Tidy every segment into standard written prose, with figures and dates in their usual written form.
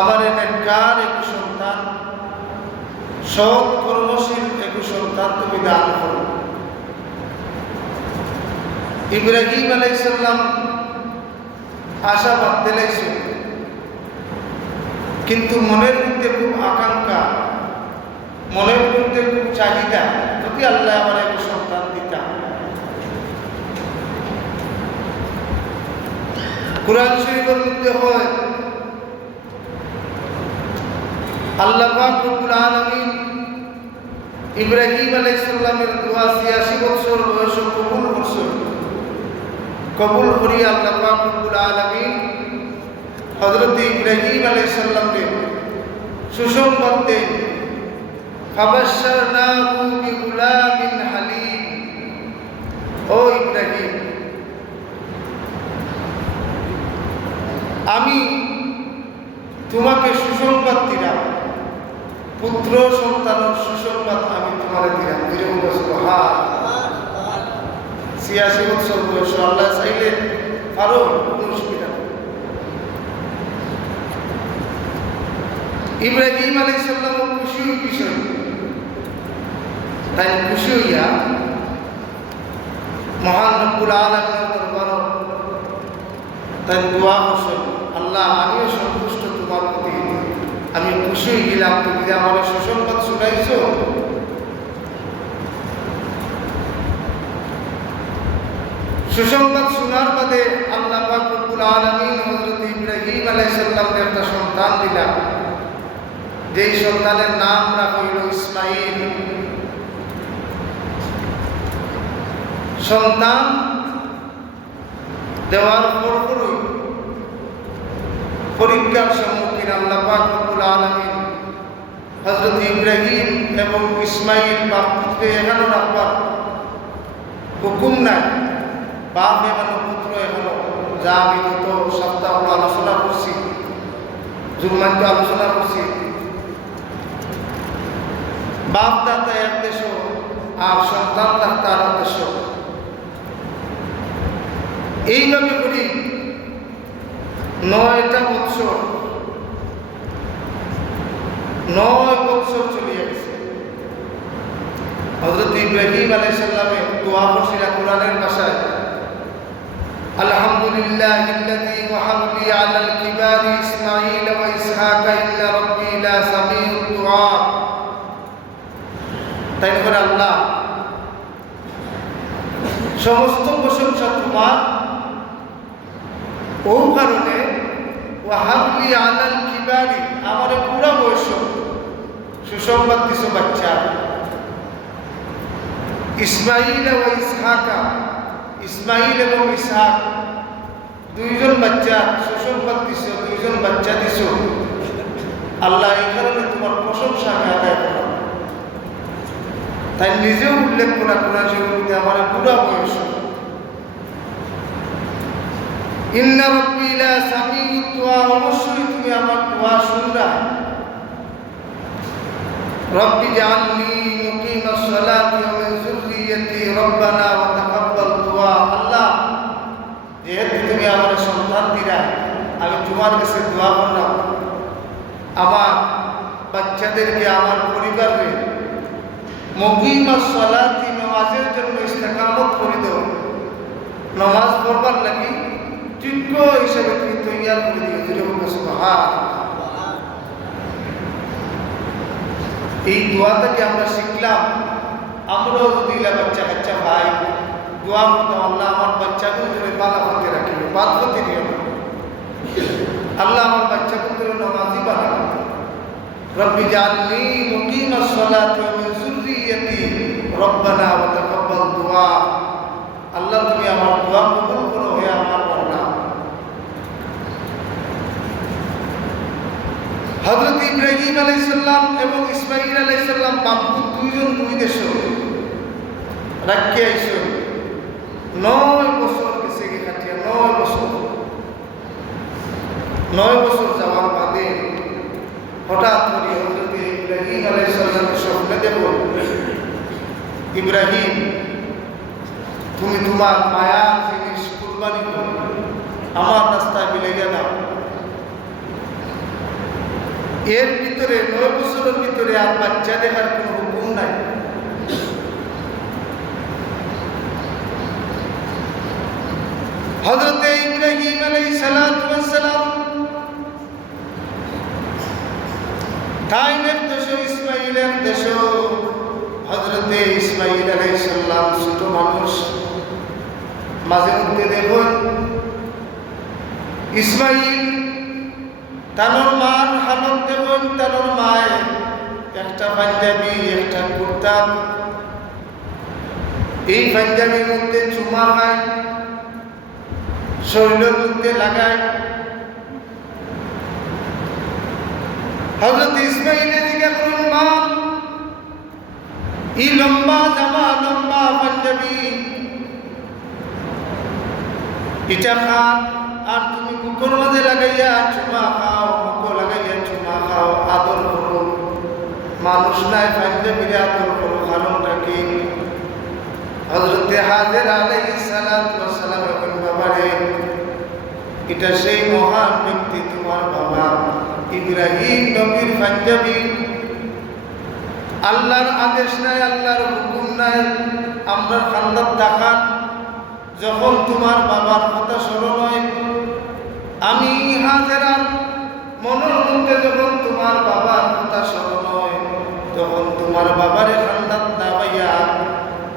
আমার নেককার এক সন্তান, সৎ কর্মশীল এক সন্তান তুমি দান করো। ইব্রাহিম আলাইহিস সালাম আশাবাদ দিলাইছে, কিন্তু মনের মধ্যে খুব আকাঙ্ক্ষা, মনের মধ্যে খুব চাহিদা, যদি আল্লাহ আমার এক সন্তান দিতা। কুরআন শরীফের মধ্যে হয় আল্লাহ পাক রব্বুল আলামিন ইব্রাহিম আলাইহিস সালামের দোয়া 86 বছর বয়সে কবুল করছেন। কবুল করি আল্লাহ পাক রব্বুল আলামিন হযরত ইব্রাহিম আলাইহিস সালামকে সুসংবাদ দেন, ফাবাশশারনাহু বিগুলামিন হালিম। ও ইব্রাহিম, আমি তোমাকে সুসংবাদ দিলাম, পুত্র সন্তানের সুসংবাদ আমি তোমারে দিলাম। 86 বছর বয়স, আল্লাহ চাইলে আরো কোনো সুবিধা। ইব্রাহিম আলাইহিস সালাম খুশির বিষয়, তাই খুশি হইয়া মহান রব্বুল আলামিনের দরবারে তাই দোয়া করছেন, আল্লাহ আমিও সন্তুষ্ট তোমার প্রতি, আমি খুশি হয়ে গেলাম, তুমি যে আমার সুসংবাদ শুনাইছ। সুসংবাদ শোনার বাদে আল্লাহ পাক রব্বুল আলামিন হযরত ইব্রাহিম আলাইহিস সালামকে একটা সন্তান দিলেন, যেই সন্তানের নাম রাখা হইল ইসমাঈল। সন্তান দেওয়ার পরপরই পরীক্ষার সম্মুখীন আল্লাহ পাক রব্বুল আলামিন হযরত ইব্রাহিম এবং ইসমাঈল বাপকে এখানে রাখবার হুকুম নাই, বাপ এখানে পুত্র এখানে, যা আমি গত সপ্তাহ আলোচনা করছি, জুম্মায় আলোচনা করছি। বাপ দাতা এক দেশ আর সন্তান দাতা আর দেশ, এইভাবে করি 9টা বছর 9 বছর চলে গেছে। হযরত ইব্রাহিম আলাইহিস সালামে দোয়া করছিলেন কোরআনের ভাষায়, আলহামদুলিল্লাহিল্লাযী ওয়াহাবলি আলাল কিবারি ইসমাঈল ওয়া ইসহাকা ইন্না রাব্বি লা সামিউদ দুআ। তাই করে আল্লাহ সমস্ত প্রশংসা তোমার, ও কারণে ওয়াহাবলি আলাল কিবারি, আমার পুরা বয়স সুসংবাদ দিছ বাচ্চা ইসমাঈল ওয়া ইসহাকা, ইসমাঈল এবং ইসহাক দুইজন বাচ্চা সুসংবাদ দিছ, দুইজন বাচ্চা দিছ। আল্লাহ এই কারণে তোমার প্রশংসা আমি আদায় করলাম। তাই নিজেও উল্লেখ করা কোরআন শরীফে আমার পুরা বয়স। ইন্না রাব্বি লা সামিউদ দুআ, অবশ্যই তুমি আমার দোয়া শুনবা। রব্বি জাআলনি মুকিমাস সালাতি ওয়া মিন যুররিয়্যাতি রব্বানা ওয়া তাকাব্বাল দুআ। আল্লাহ, যেহেতু তুমি আমার সন্তান দিলা, আমি তোমার কাছে দোয়া করলাম আমার বাচ্চাদেরকে, আমার পরিবারকে মুকিমাস সালাতি, নামাজের জন্য ইস্তেকামত করে দাও, নামাজ পড়বার লাগি যোগ্য হিসেবে তুমি তৈয়ার করে দিও। এই দোয়াটাকে আমরা শিখলাম, আমরাও যদি বাচ্চা কাচ্চা ভাই দোয়া করতাম, আল্লাহ আমার বাচ্চাগুলো তুমি বালা করতে রাখি, বাদ করতে দিও না, আল্লাহ আমার বাচ্চাগুলো নামাজি বানাও। রব্বি জাআলনি মুকিমাস সালাতি ওয়া মিন যুররিয়্যাতি রব্বানা ওয়া তাকাব্বাল দুআ। আল্লাহ তুমি আমার দোয়া কবুল করো, হে আমার আল্লাহ। হযরত ইব্রাহিম আলাইহিস সালাম এবং ইসমাঈল আলাইহিস সালাম বাপু দুইজন দুই দেশ রাখি আইসো। 9 বছর গেছে কাটিয়া, 9 বছর। 9 বছর যাওয়ার বাদে হঠাৎ করে হযরত ইব্রাহিম আলাইহিস সালামকে স্বপ্নে দেব, ইব্রাহিম তুমি তোমার মায়ার জিনিস কুরবানি করো, আমার রাস্তায় মিলে গেলাম। এর ভিতরে 9 বছরের ভিতরে আর বাচ্চা দেখার কোনো হুকুম নাই। হযরতে ইব্রাহিম আলাইহিস সালাতু ওয়াস সালাম তাইনের দেশ ইসমাইলের দেশ, হযরতে ইসমাইল আলাইহিস সালাম ছোট মানুষ। মাঝে মধ্যে দেখুন ইসমাইল তানোর মার হালত দেখুন, তানোর মায় একটা পাঞ্জাবি একটা কুর্তা, এই পাঞ্জাবির মধ্যে চুমা খায়, শরীরের মধ্যে লাগায়। হযরত ইসমাইলের দিকে করুন, মা এই লম্বা জামা লম্বা পাঞ্জাবি এটা খান, আর তুমি বুকের মাঝে লাগাইয়া চুমা খাও, বুকো লাগাইয়া চুমা খাও, আদর করো। মানুষ নাই পাঞ্জাবিরে আদর করো, কারণটা কি? হযরতে হাজেরা আলাইহিস সালাতু ওয়াস সালাম এখন বাবারে, এটা সেই মহান ব্যক্তি তোমার বাবা ইব্রাহিম নবীর পাঞ্জাবি। আল্লাহর আদেশ নাই, আল্লাহর হুকুম নাই, আমরা খান্দাত দেখান। যখন তোমার বাবার কথা স্মরণ হয়, আমি হাজেরার মনের মধ্যে যখন তোমার বাবার কথা স্মরণ হয়, তখন তোমার বাবারে খান্দাত না পাইয়া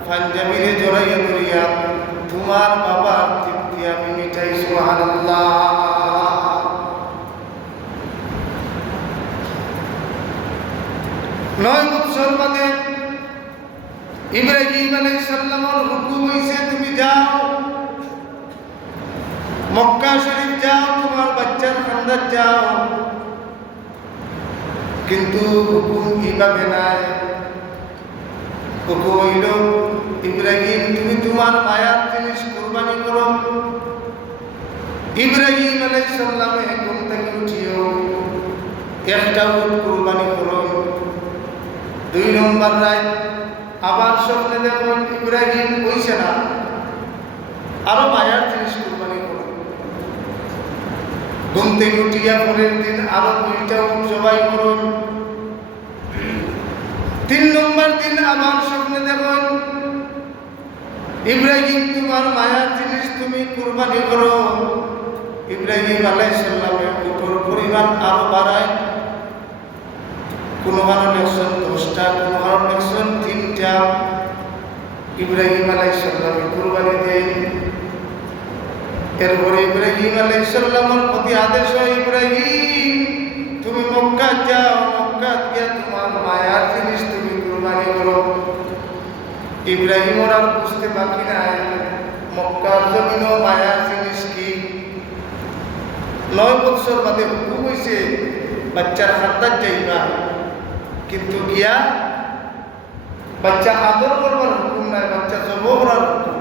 পাঞ্জাবিরে জড়াইয়া ধরিয়া তোমার বাবার তৃপ্তি আমি মিটাই। সুবহানাল্লাহ। 9 বছর বাদে ইব্রাহিম আলাইহিস সালামের হুকুম হইছে, তুমি যাও মক্কা শরীফ যাও, তোমার বাচ্চার খান্দাত যাও। কিন্তু হুকুম কিভাবে নাই? হুকুম হইল, ইব্রাহিম তুমি তোমার মায়ার জিনিস কুরবানি করো। ইব্রাহিম আলাইহিস সালামে ঘুম থেকে উঠিও একটা উট কুরবানি করো। 2 নম্বর রাত আবার স্বপ্নে দেখুন ইব্রাহিম কইছে না, আরো মায়ার জিনিস কুরবানি করো। ঘুম থেকে উঠিয়া পরের দিন আরো 2টা উট জবাই করুন। 3 নম্বর দিন আবার স্বপ্নে দেখুন ইব্রাহিম তোমার মায়ার জিনিস তুমি কুরবানি করো। ইব্রাহিম আলাইহিস সালামের উটের পরিমাণ আরো বাড়ায়। কোনো কারণে দেখছেন 10টা, কোনো কারণে দেখছেন 3টা। ইব্রাহিম আলাইহিস সালামে কুরবানি দেন। এরপরে ইব্রাহিম আলাইহিস সালামের প্রতি আদেশ হয়, ইব্রাহিম তুমি মক্কা যাও, মক্কা গিয়ে তোমার মায়ার জিনিস তুমি কুরবানি করো। ইব্রাহিম আর বুঝতে বাকি নাই মক্কার জমিনও মায়ার জিনিস কি। 9 বছর বাদে হুকুম হয়েছে বাচ্চার খান্দাত যাইবা, কিন্তু গিয়া বাচ্চা আদর করবার হুকুম নাই, বাচ্চা জব করার হুকুম।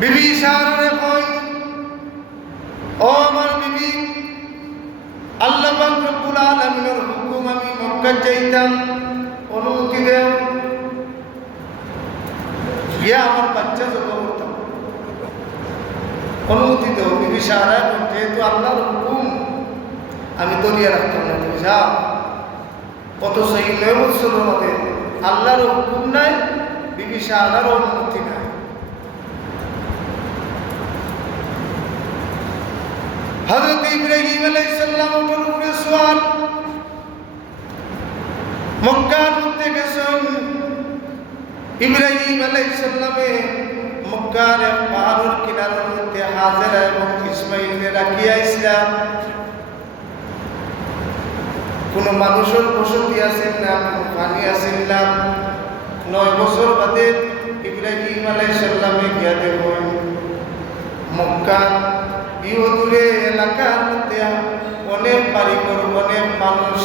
বিবি সারারে কই, ও আমার বিবি, আল্লাহ পাক রব্বুল আলামিনের হুকুম আমি মক্কা যাইতাম, অনুমতি দেও, গিয়া আমার বাচ্চা জব করতাম, অনুমতি দেও। বিবি সারা যেহেতু আল্লাহর হুকুম আমি দরিয়া রাখতাম না, তুমি যাও। কত সেই 9 বছরের মধ্যে আল্লাহর হুকুম নাই, বিবি সারার অনুমতি নাই। হযরত ইব্রাহিম আলাইহিস সালামের উপরে সওয়াল, মক্কার মধ্যে গেছেন ইব্রাহিম আলাইহিস সালামে মক্কার এক পাহাড়ের কিনারের মধ্যে হাজেরা এবং ইসমাইলকে রাখিয়া ইসলাম। কোনো মানুষের বসতি আছেন না, কোনো পানি আছেন না। 9 বছর বাদে ইব্রাহিম আলাইহিস সালামে গিয়া দেখুন মক্কা ইহুদুরে এলাকার মধ্যে অনেক বাড়িঘর, অনেক মানুষ।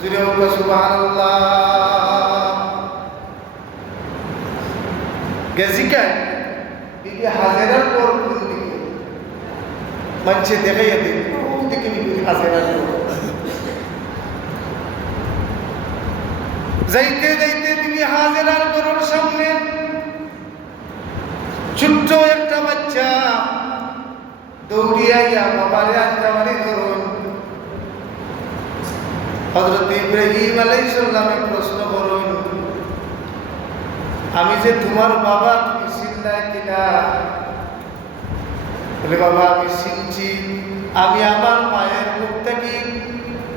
জুড়ে বলবো সুবহানাল্লাহ। গেজিকা বিবি হাজেরার পর কোন দিকে মানুষে দেখাইয়া দিন, কোন দিকে বিবি হাজেরার পর যাইতে যাইতে বিবি হাজেরার ঘরের সামনে ছোট্ট একটা বাচ্চা দৌড়িয়াইয়া বাবারে আঞ্জামারি ধরুন। হযরত ইব্রাহিম আলাইহিস সালামে প্রশ্ন করুন, আমি যে তোমার বাবা, তুমি চিনলা কিনা? বলে, বাবা আমি চিনছি, আমি আমার মায়ের মুখ থেকে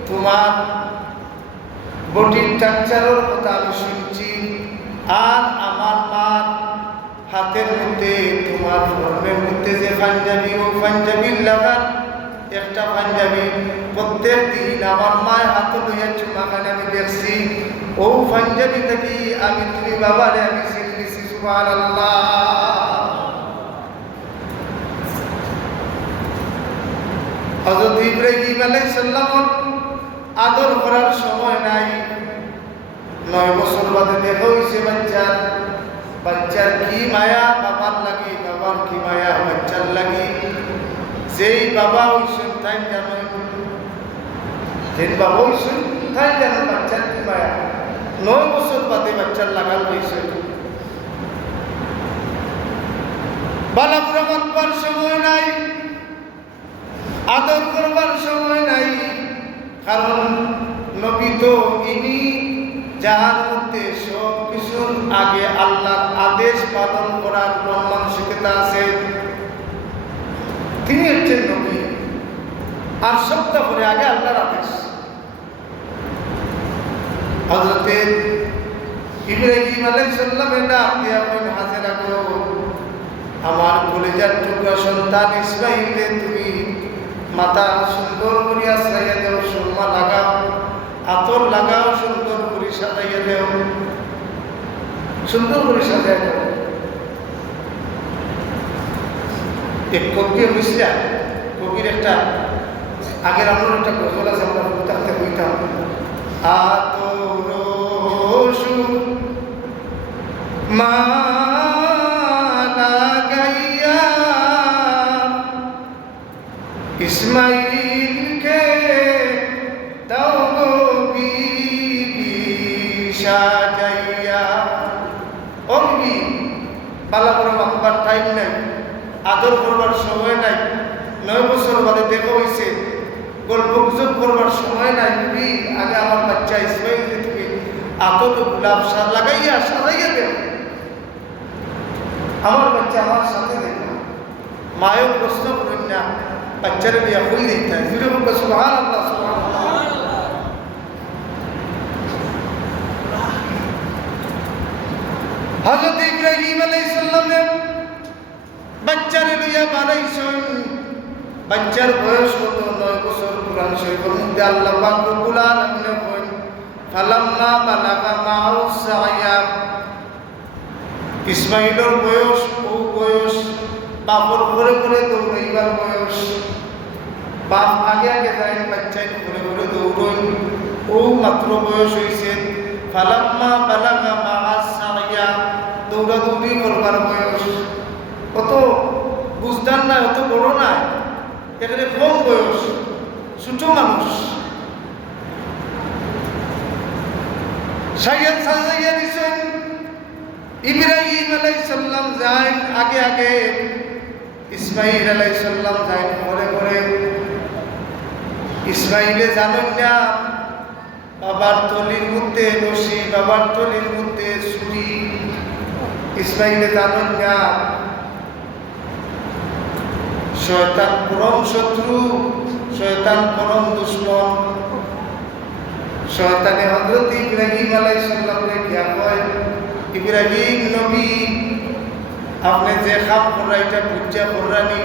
তোমার বডির স্ট্রাকচারের কথা আমি শুনছি, আর আমার মার হাতের মধ্যে তোমার ফর্মের মধ্যে যে পাঞ্জাবি, ও পাঞ্জাবির লাগান একটা পাঞ্জাবি প্রত্যেক দিন আমার মায়ের হাতে লইয়া চুমাখানে আমি দেখছি। ও পাঞ্জাবি থেকে আমি তুমি বাবারে আমি চিনছি। সুবহানাল্লাহ। হযরত ইব্রাহিম আলাইহিস সালাম আদর করার সময় নাই। 9 বছর বাদে দেখা হইছে বাচ্চার কি মায়া বাবার লাগি, বাবার কি মায়া বাচ্চার লাগি। যেই বাবা হইছেন তাই জানেন, যেই বাবা হইছেন তাই জানেন বাচ্চার কি মায়া। 9 বছর বাদে বাচ্চার লাগাল হইছে। বালাপুরা মাতবার সময় নাই, আদর করবার সময় নাই, কারণ নবী তো ইনি যার মধ্যে সব কিছুর আগে আল্লাহর আদেশ পালন করার মন মানসিকতা আছে, তিনি হচ্ছেন নবী। আর সবটা পরে আগে আল্লাহর আদেশ। হযরত ইব্রাহিম আলাইহিস সালামের ডাক দিয়া কইলেন, হাজেরা গো, আমার কলিজার টুকরা সন্তান ইসমাঈলকে তুমি মাথা সুন্দর করিয়া সাজাইয়া দেও, সুরমা লাগাও, আতর লাগাও, সুন্দর করে সাজাইয়া দেও, সুন্দর করে সাজাইয়া দেও। এক কবি বুঝলা, কবির একটা আগের আমার একটা গজল আছে, আমরা বলতে কইতাম, আতর মা লাগাইয়া ইসমাঈলকে দাও গো বিবি সাজাইয়া। ও বিবি, বালা করে মাখবার টাইম নাই, আদর করবার সময় নাই, 9 বছর বাদে দেখা হয়েছে, গল্প গুজব করবার সময় নাই। বিবি, আগে আমার বাচ্চা ইসমাঈলকে তুমি আতর গোলাপ সার লাগাইয়া সাজাইয়া দেও, আমার বাচ্চা আমার সাথে দেখো। মায়ের প্রশ্ন করেন না, বাচ্চারা বিয়া হয়ে দিতে হয়। সুবহানাল্লাহ, সুবহানাল্লাহ। হযরত ইব্রাহিম আলাইহিস সালামের বাচ্চারে লইয়া বানাইছেন। বাচ্চার বয়স কত? 9 বছর। কুরআন শরীফের মধ্যে আল্লাহ পাক রব্বুল আলামিন বলেন, ফালাম্মা বালাগা মা'উ সা'য়া, ইসমাঈলের বয়স, ও বয়স বাপর ঘরে ঘরে দৌড়াইবার বয়স। বাপ আগে আগে যায়, বাচ্চাই ঘরে ঘরে দৌড়ই, ও মাত্র বয়স হয়েছে। ফালাম্মা বালাগা মা'আ সা'য়া, দৌড়াদৌড়ি করবার বয়স। কত বুঝদার না, অত বড় না, এখানে কম বয়স, ছোট মানুষ। সাজাইয়া দিছেন। ইব্রাহিম আলাইহিস সালাম যান আগে আগে, ইসমাঈল আলাইহিস সালাম যান ঘরে ঘরে। ইসমাঈলে জানেন না বাবার তলির মধ্যে রশি, বাবার তলির মধ্যে ছুরি। ইসমাঈলে জানেন না শয়তান পরম শত্রু, শয়তান পরম দুশ্মন। শয়তানে হযরত ইব্রাহিম আলাইহিস সালামকে গিয়া কয়, ইব্রাহিম নবী, আপনি যে কাম করা এটা বুঝা করানি,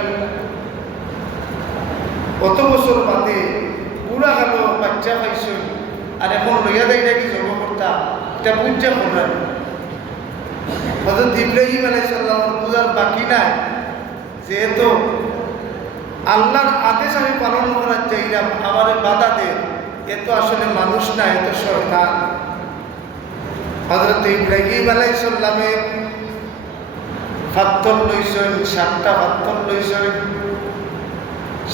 কত বছর বাদে বুড়া গেল বাচ্চা পাইছ, আর এখন লইয়া দেয় নাকি জব করতা, এটা বুঝা করানি। হযরত ইব্রাহিম আলাইহিস সালামের বুঝার বাকি নাই, যেহেতু আল্লাহর আদেশ আমি পালন করার চাইলাম, আমার বাধা দে, এ তো আসলে মানুষ না, এ তো শয়তান। হযরত ইব্রাহিম আলাইহিস সালামে পাথর লইছেন, 7টা পাথর লইছেন।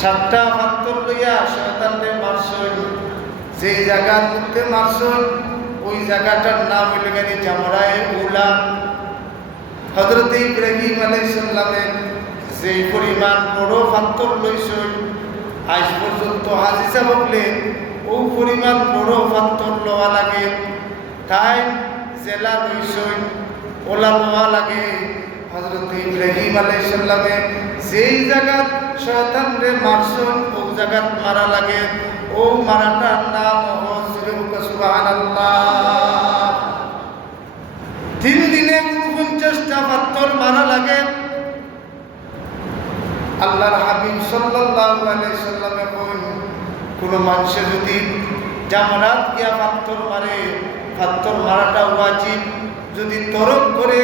7টা পাথর লইয়া শয়তানকে মারছেন। যেই জায়গার মধ্যে মারছেন ওই জায়গাটার নাম হইল গেছে জামরায়ে উলা। হযরত ইব্রাহিম আলাইহিস সালামের যেই পরিমাণ বড় পাথর লইছই আজ পর্যন্ত হাজি সাহেব বলে ও পরিমাণ বড় পাথর লওয়া লাগে, তাই জেলা লইছই ওলা লওয়া লাগে। হযরত ইব্রাহিম আলাইহিস সালামে যেই জায়গাত শয়তানরে মারছন ও জায়গাত মারা লাগে, ও মারাটার নাম হলো সুবহানাল্লাহ। 3 দিনে 49টা পাথর মারা লাগে। আল্লাহর হাবিব সাল্লাল্লাহু আলাইহি সাল্লামে কইন, কোন মানুষ যদি জামরাত গিয়া পাথর মারে, পাথর মারাটা ওয়াজিব। যদি তরক করে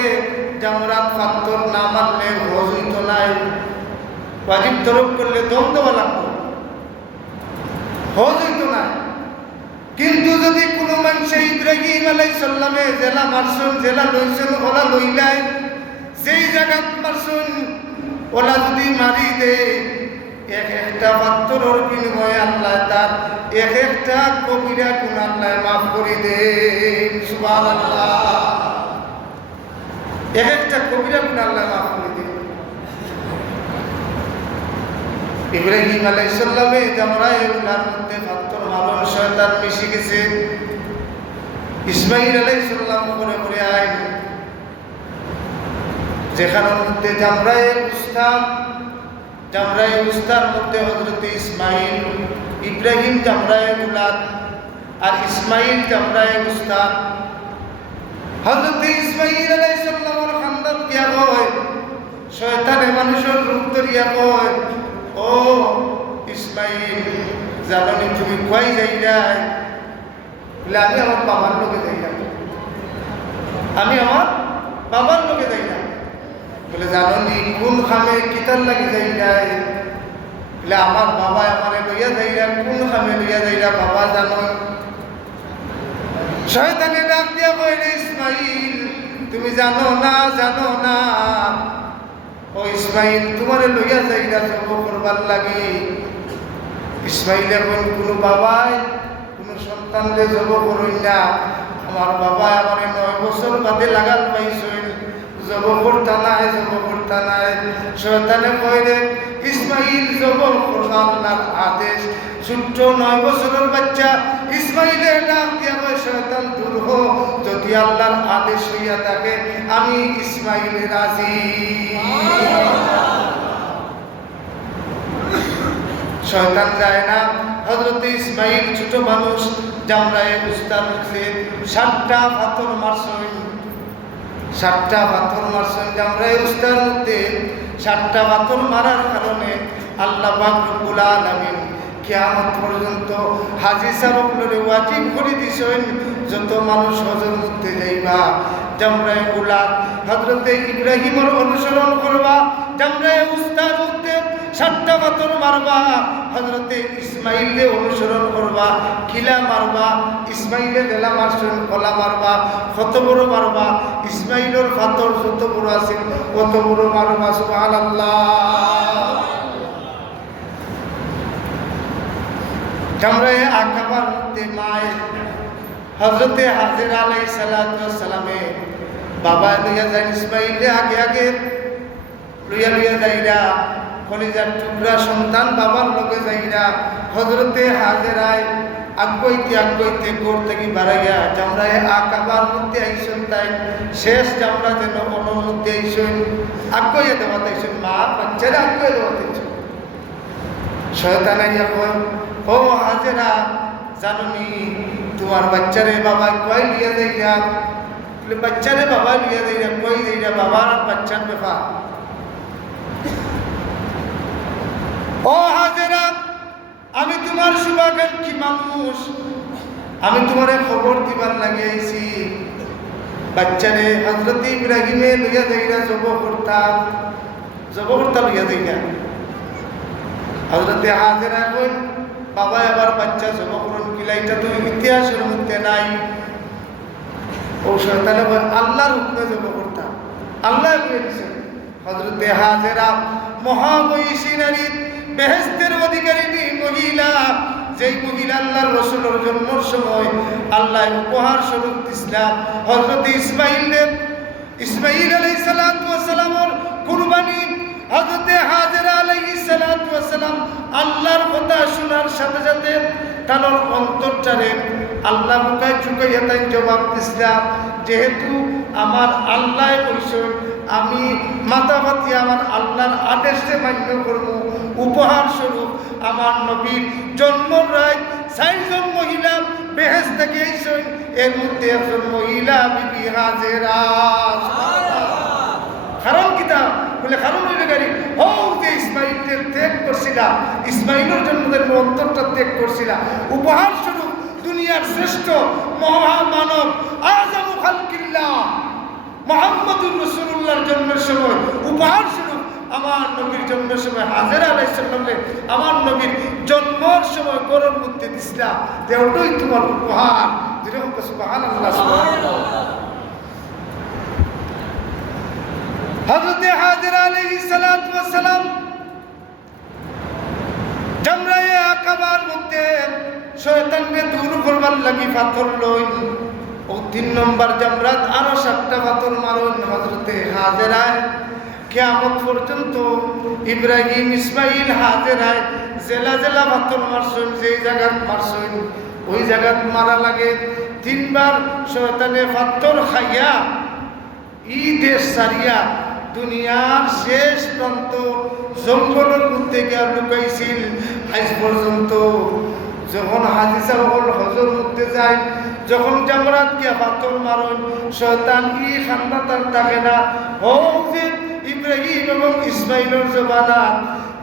জামরাত পাথর না মারলে হজ হইতো নাই। ওয়াজিব তরক করলে দম দেওয়া লাগতো, হজ হইতো না। কিন্তু যদি কোনো মানুষ ইব্রাহিম আলাইহিস সালামে জেলা মারছুন, জেলা লইছেন, ওলা লইলাই যেই জায়গাত মারছুন ওলা যদি মারি দে, এক একটা পাথরের বিনিময়ে আল্লাহ তার এক একটা কবিরা গুনাহ আল্লাহ মাফ করে দেন। সুবহানাল্লাহ। এক একটা কবিরা গুনাহ আল্লাহ মাফ করে দেন। ইব্রাহিম আলাইহিস সালামে জামরায়ে উলার মধ্যে পাথর মারল, শয়তান মিশে গেছে। ইসমাঈল আলাইহিস সালাম করে করে আইন যেখানের মধ্যে জামরায়ে উস্তাদ, জামরায়ে উস্তার মধ্যে হযরত ইসমাঈল, ইব্রাহিম জামরায়ে উলাদ আর ইসমাঈল জামরায়ে উস্তাদ। হযরত ইসমাঈল আলাইহিস সালামের খানদান কিয়া কয়, শয়তানে মানুষের রূপ ধরিয়া কয়, ও ইসমাঈল জানি তুমি কই যাইরাই? বলে আমি আমার বাবার লোকে যাইলাম, আমি আমার বাবার লোকে যাইলাম। বলে জানি কোন খামে কিতার লাগি যাইরাই? বলে আমার বাবা আমারে লইয়া যাইরা। কোন খামে লইয়া যাইরা বাবা জানো? শয়তানে ডাক দিয়া কয়, রে ইসমাঈল তুমি জানো না, জানো না ও ইসমাঈল তোমারে লইয়া যাইরা জব করবার লাগি। ইসমাঈল এখন কোনো বাবাই কোনো সন্তানরে জব করই না। আমার বাবা আমারে 9 বছর বাদে লাগাল পাইছেন, জব করতা নাই, জব করতা নাই। শয়তানে কয়, রে ইসমাঈল জব করবা আল্লাহর আদেশ। ছোট্ট 9 বছরের বাচ্চা ইসমাঈলের নাম দিয়া কয়, শয়তান দূর হো, যদি আল্লাহর আদেশ হইয়া থাকে আমি ইসমাঈল রাজি। শয়তান যায় না। হযরত ইসমাঈল ছোট মানুষ, জামরায়ে উস্তার মধ্যে 7টা পাথর মারছেন, 7টা পাথর মারছেন জামরায়ে উস্তার মধ্যে। 7টা পাথর মারার কারণে আল্লাহ পাক রব্বুল আলামিন কিয়ামত পর্যন্ত হাজী সাহেবগুলোরে ওয়াজিব করে দিছেন, যত মানুষ হজের মধ্যে যাইবা জামরায়ে উলাদ হযরত ইব্রাহিমের অনুসরণ করবা, জামরায়ে উস্তার মধ্যে 7টা পাথর মারবা, হযরত ইসমাঈলকে অনুসরণ করবা, কিলা মারবা, ইসমাঈলে গেলা মারছেন কলা মারবা, কত বড় মারবা, ইসমাঈলের পাথর যত বড় আছে কত বড় মারবা। সুবহানাল্লাহ। জামরায়ে আকাবার মধ্যে মায় হযরত হাজেরা আলাইহিস সালাতু ওয়াস সালামে বাবা লইয়া যায় ইসমাঈলকে আগে আগে লইয়া লইয়া যাইরা, কলিজার টুকরা সন্তান বাবার লগে যাইরা হযরতে হাজেরায় আগ্গইতে গোর থেকে বাড়াইয়া জামরায়ে আকাবার মধ্যে আইসেন। তাই শেষ জামরা যেন অনুর মধ্যে আইসেন, আগ্গইয়া দেওয়াতেছেন, মা বাচ্চারা আগ্গইয়া দেওয়াতেছেন। শয়তান আইয়া কয়, ও হাজেরা জাননি তোমার বাচ্চারে বাবা কই লিয়া যাইরা? বলে বাচ্চারে বাবা লিয়া যাইরা, কই যাইরা? বাবার আর বাচ্চার ব্যাপার। ও হাজেরা আমি তোমার শুভাকাঙ্ক্ষী মানুষ, আমি তোমারে খবর দিবার লাগে আইছি। বাচ্চারে হযরত ইব্রাহিমে লইয়া যাইরা জব করতা লইয়া যাইরা। হযরতে হাজেরা কই, বাবা আবার বাচ্চা জব করুন কিলা? এটা তো ইতিহাসের মধ্যে নাই। ও শয়তানে বল, আল্লাহর হুকুমে জব করতাম, আল্লাহ বলেছেন। হযরতে হাজেরা মহাবয়সী নারী, বেহেশতের অধিকারিণী মহিলা, যেই মহিলা আল্লাহর রাসূলের জন্মের সময় আল্লাহ উপহার স্বরূপ ইসলাম হযরত ইসমাঈল আলাইহিস সালাতু ওয়াস সালামের কুরবানি হযরতে হাজেরা আলাইহিস সালাতু ওয়াস সালাম আল্লাহর কথা শোনার সাথে সাথে তার অন্তরটারে আল্লাহ মুখায় চুকাইয়া তাই জবাব দিছিলাম, যেহেতু আমার আল্লাহ কইছেন আমি মাথা পাতিয়া আমার আল্লাহর আদেশে মান্য করব, উপহার স্বরূপ আমার নবীর জন্মর রাত 4 জন মহিলা বেহেশত থেকে আইছেন, এর মধ্যে একজন মহিলা বিবি হাজেরা। কারণ কিতাব বলে কারণ হইল গাড়ি ও যে ইসমাইলের ত্যাগ করছিলা, ইসমাইলের জন্মদের অন্তরটা ত্যাগ করছিলা, উপহার স্বরূপ দুনিয়ার শ্রেষ্ঠ মহামানব আযম খালকিল্লাহ মুহাম্মদুর রাসূলুল্লাহর জন্মের সময় উপহার স্বরূপ আমার নবীর জন্মের সময় হাজেরা আলাইহিস সালামকে আমার নবীর জন্মের সময় গরুর মধ্যে দিছিলা, যে ওটাই তোমার উপহার। যেরকম সুবহানাল্লাহ সুবহানাল্লাহ। হযরতে হাজেরা আলাইহিস সালাতু ওয়াস সালাম জামরায়ে আকাবার মধ্যে শয়তানকে দূর করবার লাগি পাথর লইন, ও 3 নম্বর জামরাত আরো 7টা পাথর মারুন। হযরতে হাজেরা কিয়ামত পর্যন্ত ইব্রাহিম ইসমাইল হাজেরা জেলা জেলা পাথর মারছেন, যেই জায়গাত মারছেন ওই জায়গাত মারা লাগে। 3 বার শয়তানে পাথর খাইয়া ই দেশ সারিয়া দুনিয়ার শেষ প্রান্ত জঙ্গলের মধ্যে গিয়া লুকাইছিল। আজ পর্যন্ত যখন হাজি সাহেব হজর মধ্যে যায়, যখন জামরাত গিয়া পাথর মারন, শয়তান ই খান্দা তার থাকে না। ও যে ইব্রাহিম এবং ইসমাইলের জবানাত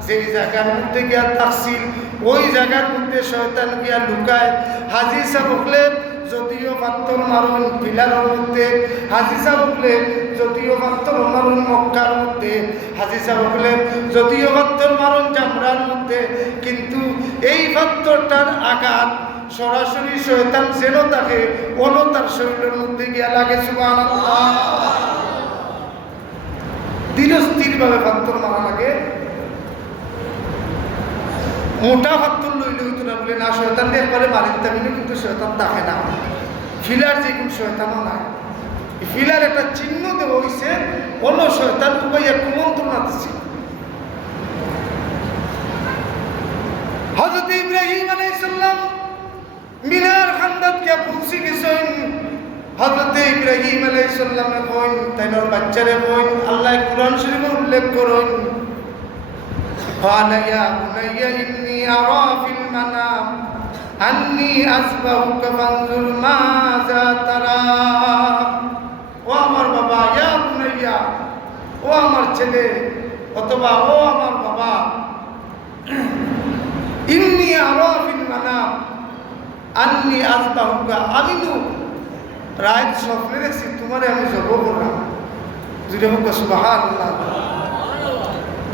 যেই জায়গার মধ্যে গিয়া থাকছিল ওই জায়গার মধ্যে শয়তান গিয়া লুকায়। হাজি সাহেব যদিও পাথর মারুন পিলারের মধ্যে, হাজি সাহেব যদিও পাথর মারুন মক্কার মধ্যে, হাজি সাহেব যদিও পাথর মারুন জামরার মধ্যে, কিন্তু এই পাথরটার আঘাত সরাসরি শয়তান যেন তাকে অন্য তার শরীরের মধ্যে গিয়া লাগে। সুবহানাল্লাহ। ধীরস্থির ভাবে পাথর মারা লাগে। মোটা পাথর লইলে হইতো না বলে না, শয়তান একবারে মারিতে পারবে, কিন্তু শয়তান থাকে না। ফিলার যে কোন শয়তানও নাই, ফিলার একটা চিহ্ন দেওয়া হয়েছে, অন্য শয়তান উপাইয়া কুমন্ত্রণা দিচ্ছে। হযরত ইব্রাহিম আলাইহিস সালাম মিনার খান্দাত কে পৌঁছে গেছেন। হযরত ইব্রাহিম আলাইহিস সালামে কইন তাইনার বাচ্চারে কইন, আল্লাহ কুরআন শরীফে উল্লেখ করেন قال يا بني إني أرى في المنام أني أذبحك فانظر ماذا ترى। ও আমার বাবা, ইয়া বুনাইয়া, ও আমার ছেলে অথবা ও আমার বাবা, ইন্নী আরা ফিল মানাম আন্নী আযবাহুকা, আমি তো রাত স্বপ্নে দেখছি তোমারে আমি জবাই করলাম। যদি হোক সুবহানাল্লাহ।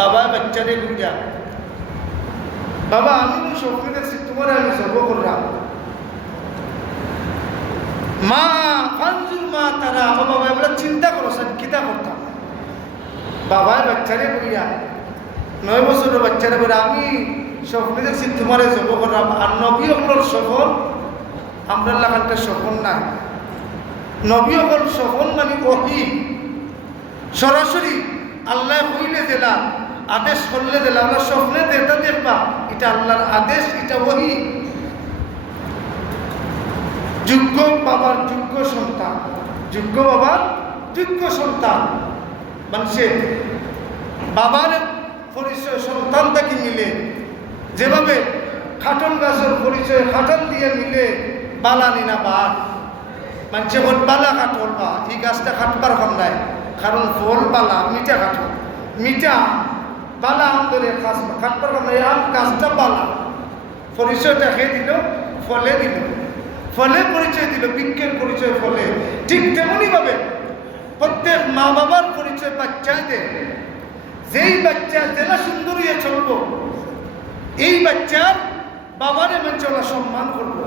বাবা বাচ্চারে বুঝা, বাবা আমি তো স্বপ্নে দেখছি তোমারে আমি জবাই করলাম। মা ফানজুর মা তারা, বাবা এগুলো চিন্তা করছেন কিতা করতাম। বাবায় বাচ্চারে বুঝা 9 বছরের বাচ্চারে বলে আমি স্বপ্নে দেখছি তোমারে জবাই করলাম। আর নবী হকর সফল আমরা লাগানটা সফল নাই। নবী হকর সফল মানে ওহী, সরাসরি আল্লাহ হইলে দিলা, আদেশ করলে দিলা, আমরা স্বপ্নে যেটা দেখবা এটা আল্লাহর আদেশ, এটা ওহী। যোগ্য বাবার যোগ্য সন্তান, যোগ্য বাবার যোগ্য সন্তান মানে বাবার পরিচয় সন্তান তাকে মিলে, যেভাবে খাটল গাছের পরিচয় খাটল দিয়ে মিলে বালানি না বাঘ মানুষে বল বালা কাঠল বা এই গাছটা কাটবার হন নাই, কারণ ফল বালা মিঠা কাঠল, মিঠা বালা অন্তরে কাটবার হন নাই, আম গাছটা বালা পরিচয়টা খেয়ে দিল, ফলে দিল, ফলে পরিচয় দিল, বৃক্ষের পরিচয় ফলে। ঠিক তেমনইভাবে প্রত্যেক মা বাবার পরিচয় বাচ্চায় দেয়। যেই বাচ্চা জেলা সুন্দর হয়ে চলবো, এই বাচ্চার বাবারে মানে চলা সম্মান করবো।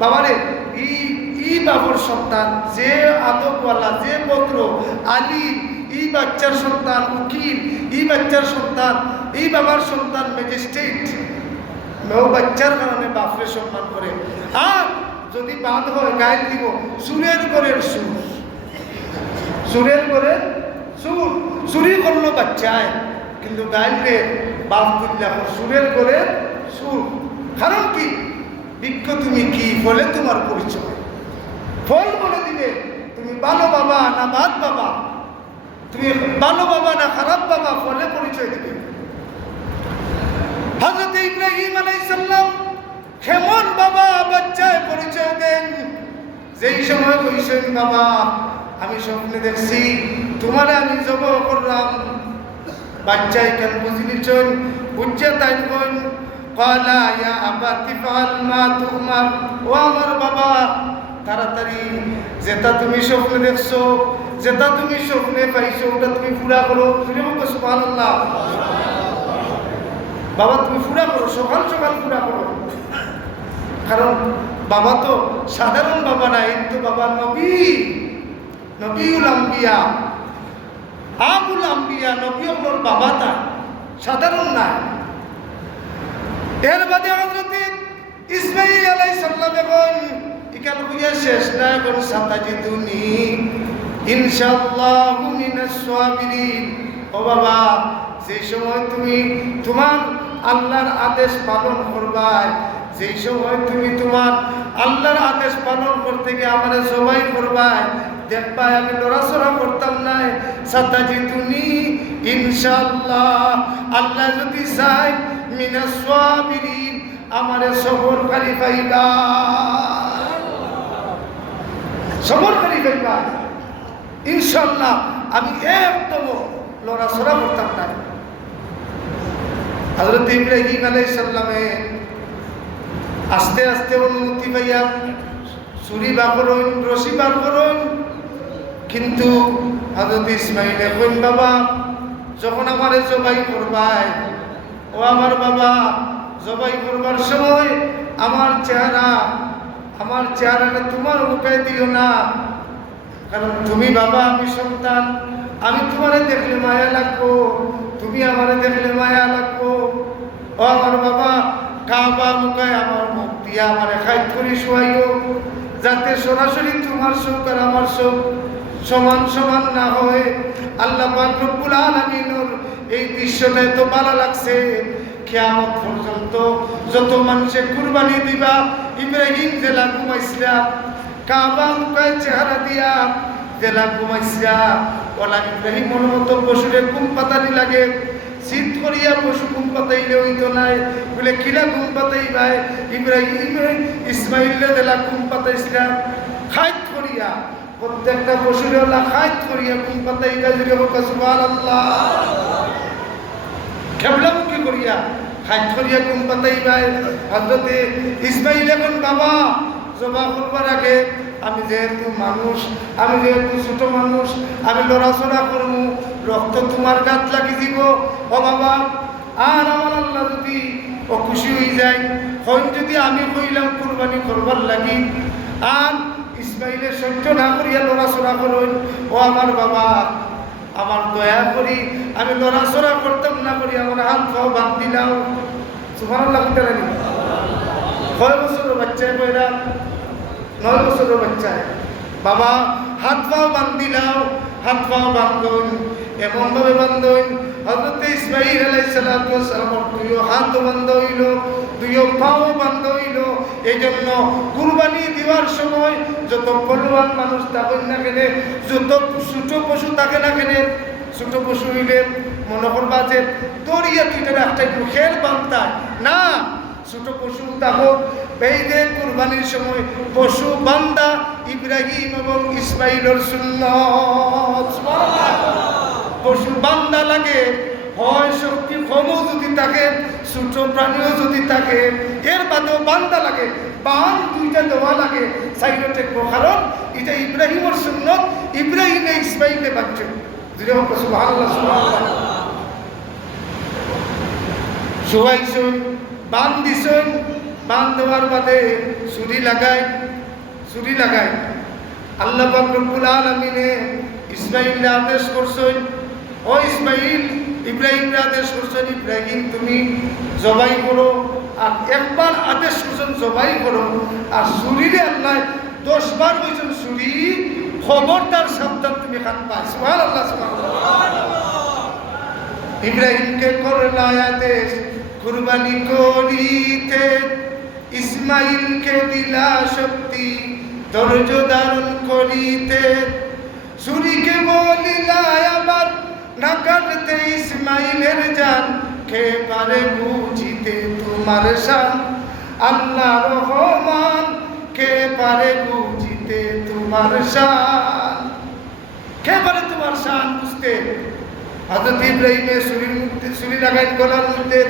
বাবারে এই বাবার সন্তান, যে আদবওয়ালা, যে পত্র আলী, এই বাচ্চার সন্তান উকিল, এই বাচ্চার সন্তান, এই বাবার সন্তান ম্যাজিস্ট্রেট, ও বাচ্চার কারণে বাপরে সম্মান করে। আর যদি বাদ হয় গায়ে দিব সুরের ঘরের সুর, সুরের ঘরের সুর, চুরি করলো বাচ্চায় কিন্তু গাইলে বাপ তুল্লা সুরের করে সুর। কারণ কি? বৃক্ষ তুমি কি, ফলে তোমার পরিচয়। ফল বলে দিবে তুমি ভালো বাবা না বাদ বাবা, তুমি ভালো বাবা না খারাপ বাবা, ফলে পরিচয় দিবে। হযরত ইব্রাহিম আলাইহিস সালাম কেমন বাবা বাচ্চায় পরিচয় দেন? যেই সময় কইছেন বাবা আমি স্বপ্নে দেখছি তোমারে আমি জবাহ করলাম, বাচ্চাই কেন বুঝিলিছেন? বুঝছে তাই কইন ক্বালা ইয়া আবাতি ফাআল মা তুমার, ও আমার বাবা তাড়াতাড়ি যেটা তুমি স্বপ্নে দেখছো, যেটা তুমি স্বপ্নে পাইছো ওটা তুমি পুরা করো। সুবহানাল্লাহ। বাবা তুমি পুরা করো, সকাল সকাল পুরা করো। কারণ বাবা তো সাধারণ বাবা না, কিন্তু বাবা নবী, নবীউল আম্বিয়া, আবুল আম্বিয়া, নবী ওর বাবা তা সাধারণ না। এর বাদে হযরত ইসমাঈল আলাইহিস সালাম এখন ইকাল বুঝা শেষ না, এখন সাতাজিদুনি ইনশাআল্লাহু মিনাস সাবিরিন। ও বাবা যে সময় তুমি তোমার আল্লাহর আদেশ পালন করবা, যেই সময় তুমি তোমার আল্লাহর আদেশ পালন করতে গিয়ে আমারে সবাই করবা, দেখবা আমি লড়াচড়া করতাম না, সাতাজিদুনি ইনশাআল্লাহ, আল্লাহ যদি চাই মিনাস সাবিরিন, আমারে সবরকারী পাইবা, সবরকারী পাইবা ইনশাআল্লাহ। আমি একদম লড়াচড়া করতাম না। হযরত ইব্রাহিম আলাইহিস সালামে আস্তে আস্তে অনুমতি পাইয়া ছুরি বার করুন, রশি বার করুন, কিন্তু হযরত ইসমাঈল কইন বাবা যখন আমারে জবাই করবাই, ও আমার বাবা জবাই করবার সময় আমার চেহারাটা তোমার মুখে দিও না, কারণ তুমি বাবা আমি সন্তান, আমি তোমারে দেখলে মায়া লাগবো, তুমি আমারে দেখলে মায়া লাগবো। ও আমার বাবা কাবা মুখে আমার মুখ দিয়া আমার খাইত করি শোয়াইও, যাতে সরাসরি তোমার চোখ আর আমার চোখ সমান সমান না হয়। আল্লাহ পাক রব্বুল আলামিনের এই দৃশ্যটা এত ভালো লাগছে, কিয়ামত পর্যন্ত যত মানুষে কুরবানি দিবা, ইব্রাহিম জেলা ঘুমাইছিলা কাবা মুখে চেহারা দিয়া জেলা ঘুমাইছিলা, ওলা ইব্রাহিম মনের মতো পশুরে ঘুম পাতানি লাগে, শীত করিয়া পশু ঘুম পাতাইলে হইতো নাই বলে কিলা ঘুম পাতাই ভাই, ইব্রাহিম ইসমাইল জেলা ঘুম পাতাইছিলা খাইত করিয়া, প্রত্যেকটা পশুরে ওলা খাইত করিয়া ঘুম পাতাইবা, যদি হোক সুবহানাল্লাহ, খেবলামুখী করিয়া খাইত করিয়া ঘুম পাতাইবা। হযরত ইসমাইল এখন বাবা জবাহ করবার আগে আমি যেহেতু মানুষ, আমি যেহেতু ছোট মানুষ, আমি লড়াচড়া করবো, রক্ত তোমার গাত লাগি দিব, ও বাবা আর আমার আল্লাহ যদি অখুশি হয়ে যায়, হইন যদি আমি কইলাম কুরবানি করবার লাগি আর ইসমাইলের সহ্য না করিয়া লড়াচড়া করুন, ও আমার বাবা আমার দয়া করি আমি লড়াচড়া করতাম না করি আমার হাত পাও বাদ দিলাম। সুবহানাল্লাহ। কয় বছরের বাচ্চায় কইরা 9 বছরের বাচ্চায় বাবা হাত পাও বান্ধিলাও, হাত পাও বান্ধন এমন ভাবে বান্ধন হযরত ইসমাঈল আলাইহিস সালাম দুইও হাত বন্ধ হইল, দুইও পাও বন্ধ হইল। এই জন্য কুরবানি দেওয়ার সময় যত বলবান মানুষ থাকেন না কেন, যত ছোট পশু থাকে না কেন, ছোট পশু হইলে মনে করবা যে দরিয়া দুইটার একটা খের বান্ধায় না, ছোট পশু থাকো এই যে কুরবানির সময় পশু বান্দা ইব্রাহিম এবং ইসমাইলের সুন্নাত। পশু বান্দা লাগে, হয় শক্তি কমও যদি থাকে, ছোট প্রাণীও যদি থাকে, এর বাদেও বান্দা লাগে, বান দুইটা দেওয়া লাগে সাইডে টেকবো, কারণ এটা ইব্রাহিমের সুন্নত, ইব্রাহিমে ইসমাইলে বাচ্চা। যদি হোক সুবহানাল্লাহ। সুবহানাল্লাহ। শুয়াইছুন বান দিছুন, বান দেওয়ার বাদে ছুরি লাগাই আল্লাহ পাক রব্বুল আলামিনে ইসমাঈলকে আদেশ করছেন, ও ইসমাঈল ইব্রাহিমকে আদেশ করছেন ইব্রাহিম তুমি জবাই করো, আর একবার আদেশ করছেন জবাই করো, আর ছুরিরে আল্লাহ 10 বার কইছেন ছুরি খবরদার সাবধান তুমি কাটবা। সুবহানাল্লাহ। সুবহানাল্লাহ। ইব্রাহিমকে করলায় আদেশ কুরবানি করিতে, ইসমাইলকে দিলা শক্তি ধৈর্য ধারণ করিতে। ছুরিকে বলিলায় আবার না কাটতে ইসমাইলের জান, কে পারে বুঝিতে তোমার শান আল্লাহ রহমান, কে পারে বুঝিতে তোমার শান, কে পারে তোমার শান বুঝতে। হযরত ইব্রাহিমের ছুরি লাগাই গলার মধ্যে,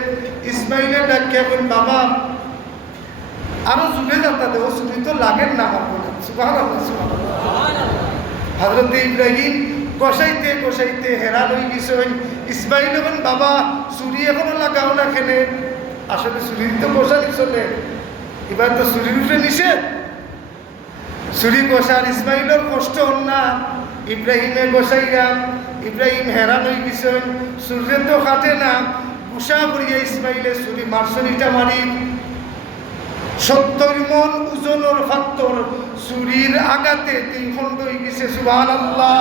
ইসমাইলের ডাকিয়া বলেন বাবা আরো জুড়ে যাতা দেবো, ছুরি তো লাগেন না আমার বলে। সুবহানাল্লাহ সুবহানাল্লাহ। হযরত ইব্রাহিম কষাইতে কষাইতে হেরান হয়ে গেছেন। ইসমাইল বলেন বাবা ছুরি এখনো লাগাও না কেনে? আসলে ছুরি তো কষানি চলে, এবার তো ছুরির উঠে নিষেধ। ছুরি কষার ইসমাইলের কষ্ট হন না, ইব্রাহিমে বসাইয়া ইব্রাহিম হেরান হয়ে গেছেন। সূর্যের তো কাটে না, গুসা করিয়া ইসমাইলে ছুরি মার্শনিটা মারি 70 মন ওজনের ফাত্তর ছুরির আঘাতে 3 খণ্ড হয়ে গেছে। সুবহানাল্লাহ।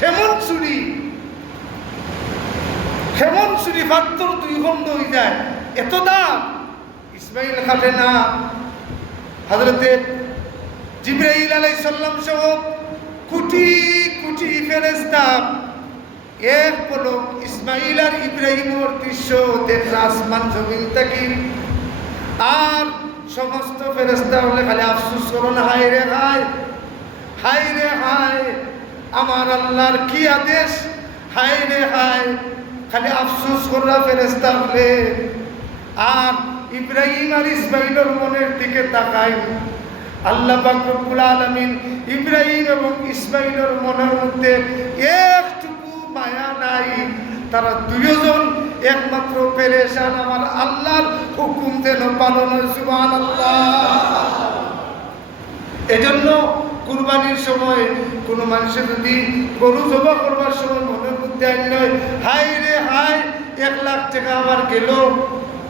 কেমন ছুরি, কেমন ছুরি ফাত্তর 2 খণ্ড হয়ে যায়, এত দাম। ইসমাইল কাটে না। হযরতে জিবরাইল আলাইহিস সালাম সহ কোটি কোটি ফেরেশতা এক পলক ইসমাইল আর ইব্রাহিমের দৃশ্য দেখে আসমান জমিন থাকি। আর সমস্ত ফেরেশতা বলে খালি আফসোস করুন, হায় রে হায়, হায় রে হায়, আমার আল্লাহর কি আদেশ, হায় রে হায়, খালি আফসোস করা ফেরেশতা বলে। আর ইব্রাহিম আর ইসমাইলের মনের দিকে তাকায়। আল্লাহ পাক রব্বুল আলামিন ইব্রাহিম এবং ইসমাইলের মনের মধ্যে একটুকু মায়া নাই। তারা দুইজন একমাত্র পেরেশান আমার আল্লাহর হুকুম যেন পালন হয়। সুবহানাল্লাহ। এজন্য কুরবানির সময় কোনো মানুষের যদি গরু জবাই করবার সময় মনের মধ্যে আইন নয় হায় রে হায় 1 লাখ টাকা আমার গেল,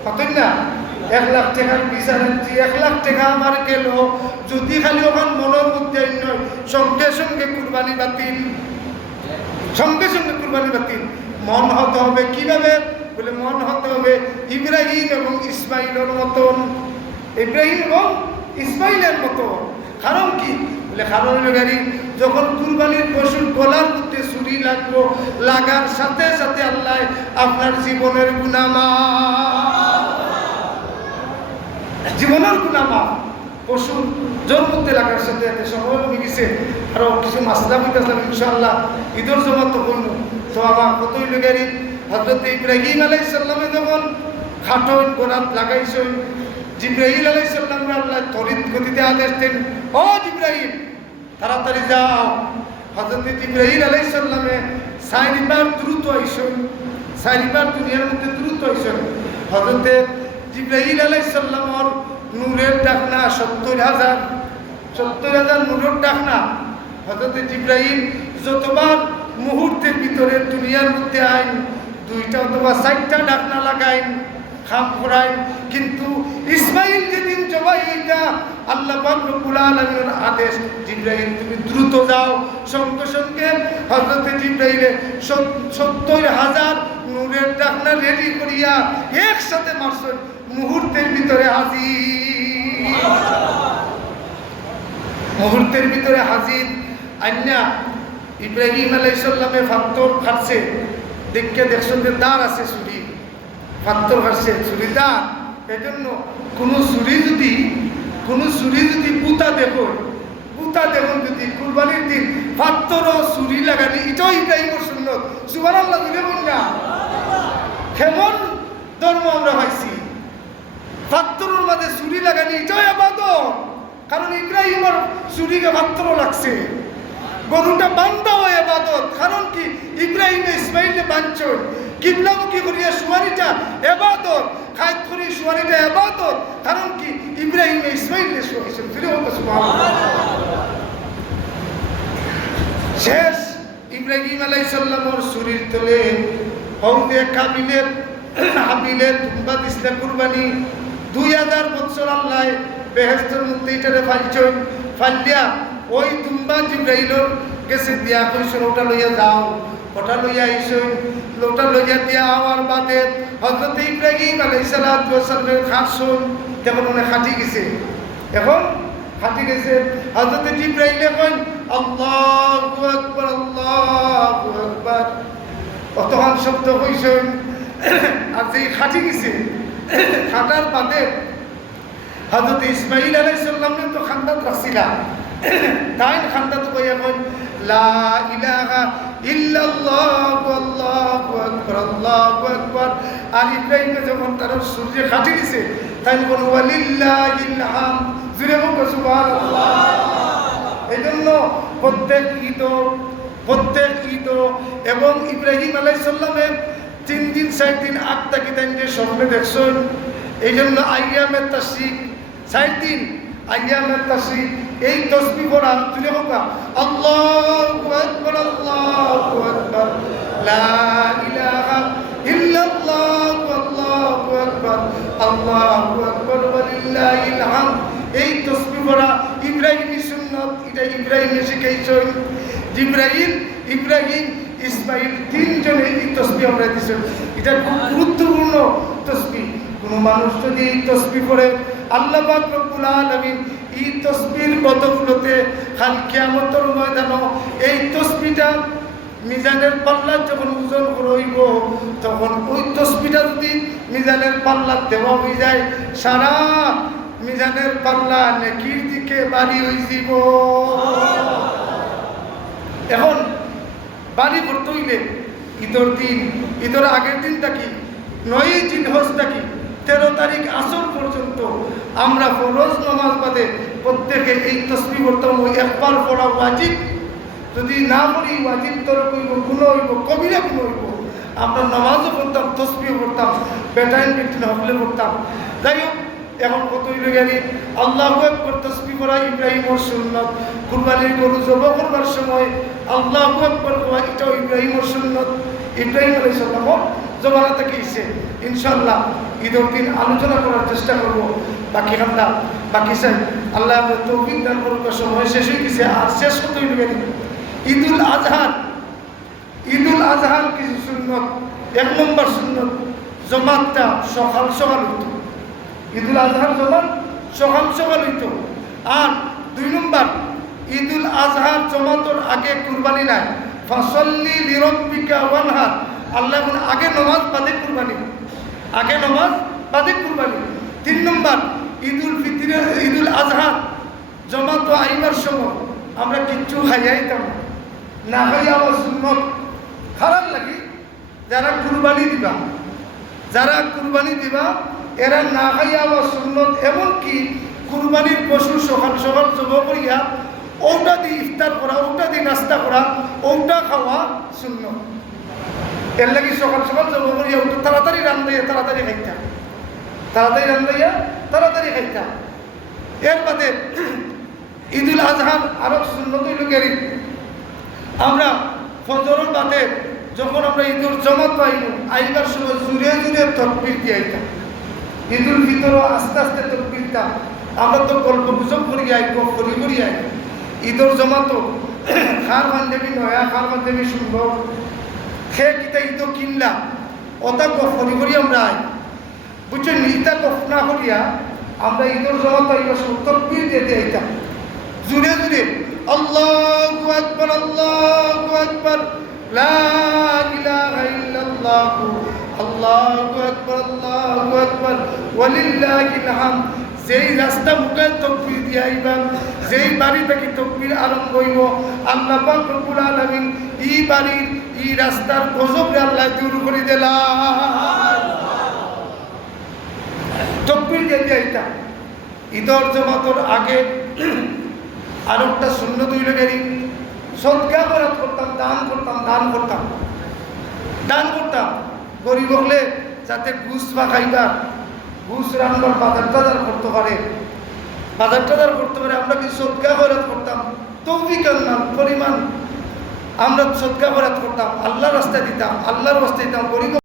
হতেন না 1 লাখ টাকার বিচার আনছি, 1 লাখ টাকা আমার গেল, যদি খালি ওখান মনের মধ্যে আইন নয় সঙ্গে সঙ্গে কুরবানি বাতিল, সঙ্গে সঙ্গে কুরবানি বাতিল। মন হতে হবে কিভাবে বলে, মন হতে হবে ইব্রাহিম এবং ইসমাইলের মতন, ইব্রাহিম এবং ইসমাইলের মতো। কারণ কি বলে, কারণ গাড়ি যখন কুরবানির পশুর গলার মধ্যে ছুরি লাগবো, লাগার সাথে সাথে আল্লাহ আপনার জীবনের গুনাহ মাফ, জীবনের গুনাহ মাফ। পশু জোর মধ্যে লাগার সাথে সাথে সময় হয়ে গেছে। আরো কিছু মাসলা বইতেছিলাম ইনশাআল্লাহ ঈদের জমা তো করবো। তো আমার কতই লোকেরই হযরত ইব্রাহিম আলাইহিস সালামে যখন খাটন গোনাত লাগাইছেন, জিবরাইল আলাইহিস সালামকে আল্লাহ তড়িৎ গতিতে আদেশ দেন, ও জিবরাইল তাড়াতাড়ি যাও। হযরত জিবরাইল আলাইহিস সালামে 4 বার দ্রুত আইছেন, 4 বার দুনিয়ার মধ্যে দ্রুত আইছেন। হযরত জিবরাইল আলাইহিস সালামের নূরের ডাকনা 70,000 নূরের ডাকনা। হযরত জিবরাইল যতবার মুহূর্তের ভিতরে দুনিয়ার মধ্যে আইন 2টা অথবা 4টা ডাকনা লাগাইন, খাম করাইন। কিন্তু ইসমাইল যেদিন জবাই হইতা আল্লাহ পাক রব্বুল আলামিনের আদেশ, জিবরাইল তুমি দ্রুত যাও। সঙ্গে সঙ্গে হযরত জিবরাইলে 70,000 নূরের ডাকনা রেডি করিয়া একসাথে মারছেন, মুহূর্তের ভিতরে হাজির, মুহূর্তের ভিতরে হাজির। আন্যা ইব্রাহিম আলাইহিস সালামে ফাত্তর খাচ্ছে, দেখে দেখছেন যে দাঁড় আছে ছুরি, ফাত্তর খাচ্ছে ছুরি দাঁড়। এজন্য কোনো ছুরি যদি পুতা দেখুন যদি কুরবানির দিন ফাত্তর ও ছুরি লাগানি, এটাও ইব্রাহিমের সুন্নত। সুবহানাল্লাহ বলুন না, কেমন ধর্ম আমরা পাইছি। ফাত্তরের মাঝে ছুরি লাগানি এটাও ইবাদত, কারণ ইব্রাহিমের ছুরিকে ফাত্তর লাগছে। গরুটা বান্ধাও ইবাদত, কারণ কি ইব্রাহিম ইসমাইলে বাঞ্চন কিবলামুখী করিয়া শুয়ারিটা ইবাদত, খায়ত করি শুয়ারিটা ইবাদত, কারণ কি ইব্রাহিম ইসমাইলে শুয়াইছেন। ফিরে হোক সুবহানাল্লাহ। শেষ ইব্রাহিম আলাইহিস সালামের ছুরির তলে হউদে কাবিলের হাবিলের তুম্বা দিসলে কুরবানি 2000 বছর আল্লাহ বেহেশতের মধ্যে এটারে ফালছেন। ফালিয়া ওই তুম্বা জিবরাইলের কাছে দিয়া কইছেন ওটা লইয়া যাও, ওটা লইয়া আইসেন। লোটা লইয়া দিয়া আওয়ার বাদে হযরত ইব্রাহিম আলাইহিস সালাতু ওয়াস সালামের খাসুন যেমন মনে খাটি গেছে, এখন খাটি গেছে। হযরত জিবরাইল কইন আল্লাহু আকবার আল্লাহু আকবার, অতক্ষণ শব্দ কইছেন। আর যেই খাটি গেছে খাটার বাদে হযরত ইসমাঈল আলাইহিস সালামের তো খান্দাত রাখছিলা, তাই খান্দাত কইয়া কইন লা ইলাহা ইল্লাল্লাহু আল্লাহু আকবার আল্লাহু আকবার। আর ইব্রাহিম যখন তার সূর্য খাটি দিছে তাই বল ওয়ালিল্লাহিল হামদ, জুরে বল সুবহানাল্লাহ। এজন্য প্রত্যেক ঈদ এবং ইব্রাহিম আলাইহিস সালামের 3 দিন 4 দিন আগ থেকে তাই যে স্বপ্নে দেখছেন। এই জন্য আইয়ামে তাশরিক 4 দিন আইয়ামে তাশরিক এই তাসবিহ পড়া তুলে হোকা আল্লাহু আকবার আল্লাহু আকবার লা ইলাহা ইল্লাল্লাহু আল্লাহু আকবার আল্লাহু আকবার ওয়ালিল্লাহিল হামদ। এই তাসবিহ পড়া ইব্রাহিমের সুন্নাত, এটা ইব্রাহিম শিখাইছেন। জিবরাইল, ইব্রাহিম, ইসমাইল 3 জনে এই তাসবিহ আমরা দিয়েছেন। এটা খুব গুরুত্বপূর্ণ তাসবিহ। কোনো মানুষ যদি এই তাসবিহ পড়ে আল্লাহ পাক রব্বুল আলামিন এই তাসবিহর কতগুলোতে কাল কিয়ামতের ময়দানে এই তাসবিহটা মিজানের পাল্লা যখন ওজন হইব তখন ওই তাসবিহটা যদি মিজানের পাল্লা দেওয়া হয়ে যায় সারা মিজানের পাল্লা নেকির দিকে বাড়ি হয়ে যাব। এখন বাড়ি করতে হইলে ঈদের দিন, ঈদের আগের দিনটা কি 9 জিলহজটা কি 13 তারিখ আসর পর্যন্ত আমরা ফরজ নামাজ বাদে প্রত্যেকে এই তাসবিহ পড়তাম। একবার পড়া ওয়াজিব, যদি না পড়ি ওয়াজিব তোর কইব গুণ হইব, কবিরা গুণ হইব। আমরা নামাজও পড়তাম, তাসবিহ পড়তাম, বেটাইন বেটিন হকলে পড়তাম। যাই হোক, এখন কত হইল গেলি আল্লাহু আকবার তাসবিহ পড়া ইব্রাহিমের সুন্নাত। কুরবানির গরু জবাই করবার সময় আল্লাহু আকবার পড়া এটাও ইব্রাহিমের সুন্নাত। ইব্রাহিম আলাইহিস সালাম জমানা থেকে এসে ইনশাআল্লাহ ঈদের দিন আলোচনা করার চেষ্টা করব। বাকি চাই আল্লাহ তৌফিক দান করবার সময় শেষ হয়ে গেছে। আর শেষ করতে হইল গেলি ঈদুল আজহার কিছু সুন্নত। 1 নম্বর সুন্নত জমাতটা সকাল সকাল হইতো। ঈদুল আজহার জমাত সকাল সকাল হইতো। আর 2 নম্বর ঈদুল আজহার জমাতের আগে কুরবানি নাই। ফাসল্লি লিরাব্বিকা ওয়ানহার, আল্লাহ আগে নামাজ বাদে কুরবানি, আগে নামাজ বাদে কুরবানি। 3 নম্বর ঈদুল আজহার জমাত আইবার সময় আমরা কিচ্ছু খাইয়াইতাম না, খাইয়া আমার সুন্নত খারাপ লাগে। যারা কুরবানি দিবা এরা না খাইয়া আমার সুন্নত। এমনকি কুরবানির পশু সকাল সকাল জবাই করিয়া ওটা দিয়ে ইফতার করা, ওটা দিয়ে নাস্তা করা, ওটা খাওয়া সুন্নত। এর লাগি সকাল সকাল জবাই করিয়া ওটা তাড়াতাড়ি রান্নাইয়া তাড়াতাড়ি খাইতাম। এর বাদে ঈদুল আজহার আরো সুন্নত হইল গেলি আমরা ফজরের বাদে যখন আমরা ঈদুল জমাত পাইব আইবার সময় জুড়ে জুড়ে তাকবীর দিয়ে আইতাম। ঈদুল ফিতরও আস্তে আস্তে তাকবীর দিতাম। আমরা তো গল্প গুজব করি আইব করি আইব। ঈদর জমাতো খার বান্ধবী নয়া, খার বান্ধবী সুন্দর সে কিতা ঈদ কিনলা ওটা করি আমরা আই বুঝছো। নিজটা গফ না করিয়া আমরা ঈদর জমাত আইবার সময় তাকবীর দিয়ে আইতাম জুড়ে জুড়ে আল্লাহু আকবার আল্লাহু আকবার লা ইলাহা ইল্লাল্লাহু আল্লাহু আকবার আল্লাহু আকবার ওয়ালিল্লাহিল হামদ। যেই রাস্তা মুখে তাকবীর দিয়ে আইবা, যেই বাড়ি থেকে তাকবীর আরম্ভ হইব, আল্লাহ পাক রব্বুল আলামিন এই বাড়ির এই রাস্তার গজবরে আল্লাহ দূর করে দিলা। তাকবীর দিয়ে আইতা। ঈদর জমাতর আগে আর একটা সুন্নত হইল গেলি সদকা খয়রাত করতাম, দান করতাম গরিব হলে যাতে ঘুষ বা খাইবার ঘুষ রান্নার বাজার টাজার করতে পারে, আমরা কি সদকা খয়রাত করতাম। তৌফিকের নাম পরিমাণ আমরা সদকা খয়রাত করতাম, আল্লাহর রাস্তায় দিতাম, গরিব